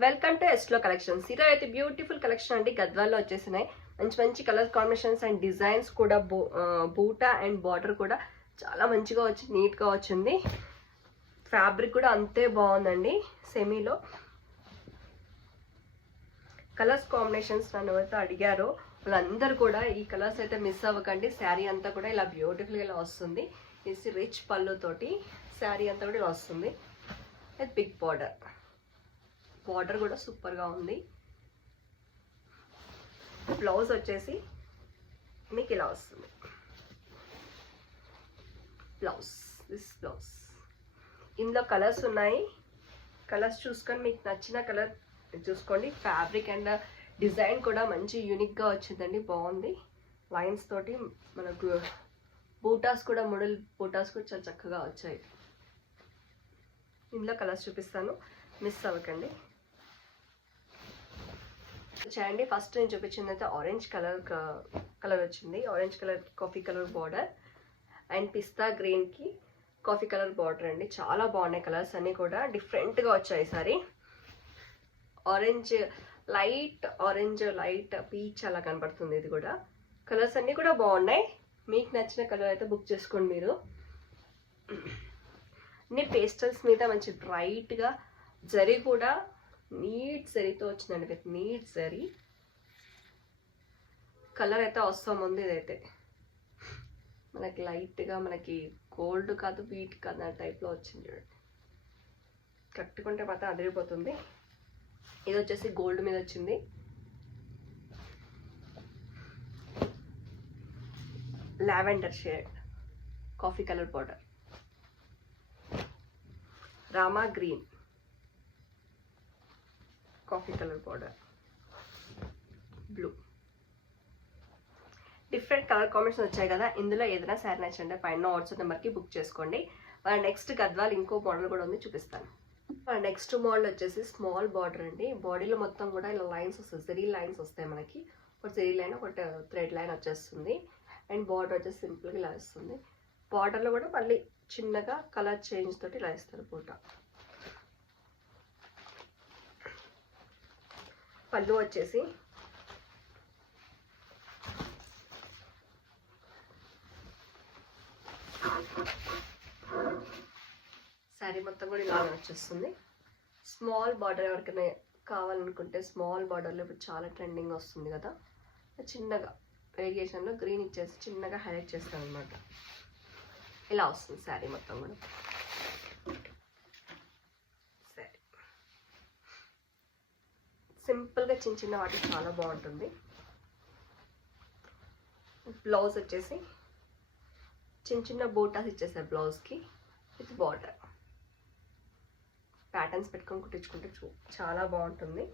Welcome to ఎస్లో collections. ఈరోజు అయితే beautiful collection అండి గద్వాల్లో వచ్చేసినాయి. మంచి మంచి కలర్ కాంబినేషన్స్ అండ్ డిజైన్స్ కూడా బూటా అండ్ బార్డర్ కూడా చాలా మంచిగా వచ్చింది, నీట్గా వచ్చింది. ఫ్యాబ్రిక్ కూడా అంతే బాగుందండి. సెమీలో కలర్స్ కాంబినేషన్స్ నన్ను అయితే అడిగారో వాళ్ళందరూ కూడా ఈ కలర్స్ అయితే మిస్ అవ్వకండి. శారీ అంతా కూడా ఇలా బ్యూటిఫుల్గా ఇలా వస్తుంది. ఇది రిచ్ పళ్ళుతోటి శారీ అంతా కూడా ఇలా వస్తుంది. ఇది బిగ్ బార్డర్ కూడా సూపర్గా ఉంది. బ్లౌజ్ వచ్చేసి మీకు ఇలా వస్తుంది. బ్లౌజ్ ఇందులో కలర్స్ ఉన్నాయి. కలర్స్ చూసుకొని మీకు నచ్చిన కలర్ చూసుకోండి. ఫ్యాబ్రిక్ అండ్ డిజైన్ కూడా మంచి యూనిక్గా వచ్చిందండి, బాగుంది. లైన్స్ తోటి మనకు బూటాస్ కూడా మోడల్ బూటాస్ కూడా చాలా చక్కగా వచ్చాయి. ఇందులో కలర్స్ చూపిస్తాను, మిస్ అవ్వకండి. చేయండి. ఫస్ట్ నేను చూపించింది అయితే ఆరెంజ్ కలర్ వచ్చింది. Orange colour coffee colour border and పిస్తా గ్రీన్కి కాఫీ కలర్ బార్డర్ అండి. చాలా బాగున్నాయి కలర్స్ అన్నీ కూడా డిఫరెంట్గా వచ్చాయి. సారీ ఆరెంజ్ లైట్ పీచ్ అలా కనపడుతుంది. ఇది కూడా కలర్స్ అన్నీ కూడా బాగున్నాయి. మీకు నచ్చిన కలర్ అయితే బుక్ చేసుకోండి మీరు. అన్ని పేస్టల్స్ మీద మంచి బ్రైట్గా జరీ కూడా నీట్ జరీతో వచ్చిందండి. విత్ నీట్ జరీ కలర్ అయితే వస్తాం ఉంది. ఇదైతే మనకి లైట్గా మనకి గోల్డ్ కాదు వీట్ కాదు ఆ టైప్లో వచ్చింది చూడండి. కట్టుకుంటే మాత్రం అదిరిపోతుంది. ఇది వచ్చేసి గోల్డ్ మీద వచ్చింది. Lavender shade coffee colour border, Rama green coffee colour border, blue. Different colour combination వచ్చాయి కదా. ఇందులో ఏదైనా శారీ నచ్చండి పైన వాట్సాప్ నెంబర్కి బుక్ చేసుకోండి. నెక్స్ట్ గద్వాల్ ఇంకో మోడల్ కూడా ఉంది, చూపిస్తాను. నెక్స్ట్ మోడల్ వచ్చేసి స్మాల్ బార్డర్ అండి. బాడీలో మొత్తం కూడా ఇలా లైన్స్ వస్తాయి, జరీ లైన్స్ వస్తాయి మనకి. ఒకటి జరీ లైన్, ఒకటి థ్రెడ్ లైన్ వచ్చేస్తుంది. అండ్ బార్డర్ వచ్చేసి సింపుల్గా ఇలా వస్తుంది. బార్డర్లో కూడా మళ్ళీ చిన్నగా కలర్ చేంజ్ తోటి ఇలా ఇస్తారు పూట. పళ్ళు వచ్చేసి శారీ మొత్తం కూడా ఇలా వచ్చేస్తుంది. స్మాల్ బార్డర్ ఎవరికైనా కావాలనుకుంటే స్మాల్ బార్డర్లో ఇప్పుడు చాలా ట్రెండింగ్ వస్తుంది కదా, చిన్నగా వేరియేషన్లో గ్రీన్ ఇచ్చేసి చిన్నగా హైలైట్ చేస్తాను అనమాట. ఇలా వస్తుంది శారీ మొత్తం కూడా. సరే, సింపుల్గా చిన్న చిన్న వాటికి చాలా బాగుంటుంది. బ్లౌజ్ వచ్చేసి చిన్న చిన్న బూటాస్ ఇచ్చేసారు బ్లౌజ్కి. విత్ బార్డర్ ప్యాటర్న్స్ పెట్టుకొని కుట్టించుకుంటే చాలా బాగుంటుంది.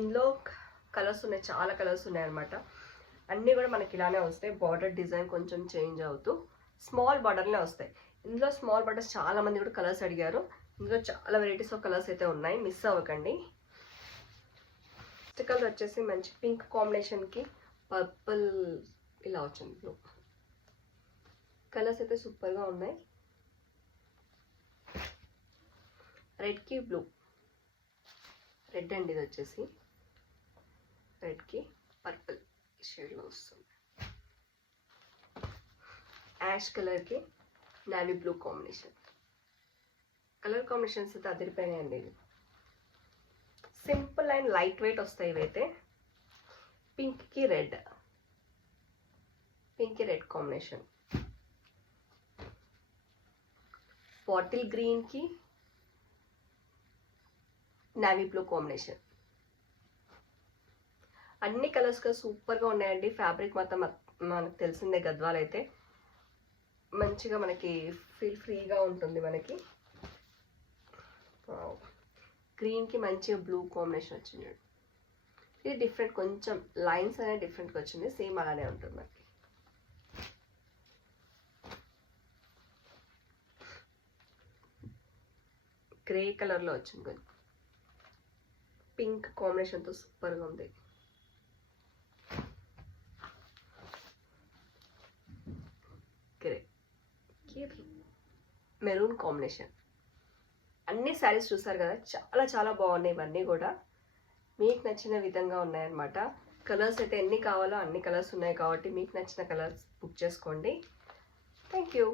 ఇందులో కలర్స్ ఉన్నాయి, చాలా కలర్స్ ఉన్నాయి అనమాట. అన్నీ కూడా మనకి ఇలానే వస్తాయి. బార్డర్ డిజైన్ కొంచెం చేంజ్ అవుతూ స్మాల్ బార్డర్లే వస్తాయి. ఇందులో స్మాల్ బార్డర్స్ చాలా మంది కూడా కలర్స్ అడిగారు. ఇందులో చాలా వెరైటీస్ ఆఫ్ కలర్స్ అయితే ఉన్నాయి, మిస్ అవ్వకండి. నెక్స్ట్ కలర్ వచ్చేసి మంచి పింక్ కాంబినేషన్కి పర్పుల్ ఇలా వచ్చింది. బ్లూ కలర్స్ అయితే సూపర్గా ఉన్నాయి. రెడ్కి బ్లూ, రెడ్ అండి. ఇది వచ్చేసి రెడ్కి పర్పుల్ షేడ్లో వస్తుంది. యాష్ కలర్కి navy blue combination. Colour combinations అయితే అదిరిపోయినాయండి. ఇది సింపుల్ అండ్ లైట్ వెయిట్ వస్తాయి ఇవైతే. పింక్కి రెడ్ కాంబినేషన్, బాటిల్ గ్రీన్కి నావీ బ్లూ కాంబినేషన్. అన్ని కలర్స్గా సూపర్గా ఉన్నాయండి. ఫ్యాబ్రిక్ మొత్తం మనకు తెలిసిందే గద్వాల్ అయితే మంచిగా మనకి ఫ్రీగా ఉంటుంది. మనకి గ్రీన్కి మంచిగా బ్లూ కాంబినేషన్ వచ్చింది. ఇది డిఫరెంట్, కొంచెం లైన్స్ అనేది డిఫరెంట్గా వచ్చింది. సేమ్ అలానే ఉంటుంది మనకి. గ్రే కలర్లో వచ్చింది, కొంచెం పింక్ కాంబినేషన్తో సూపర్గా ఉంది. గ్రే మెరూన్ కాంబినేషన్, అన్ని శారీస్ చూసారు కదా, చాలా చాలా బాగున్నాయి ఇవన్నీ కూడా. మీకు నచ్చిన విధంగా ఉన్నాయన్నమాట. కలర్స్ అయితే ఎన్ని కావాలో అన్ని కలర్స్ ఉన్నాయి కాబట్టి మీకు నచ్చిన కలర్స్ బుక్ చేసుకోండి. Thank you.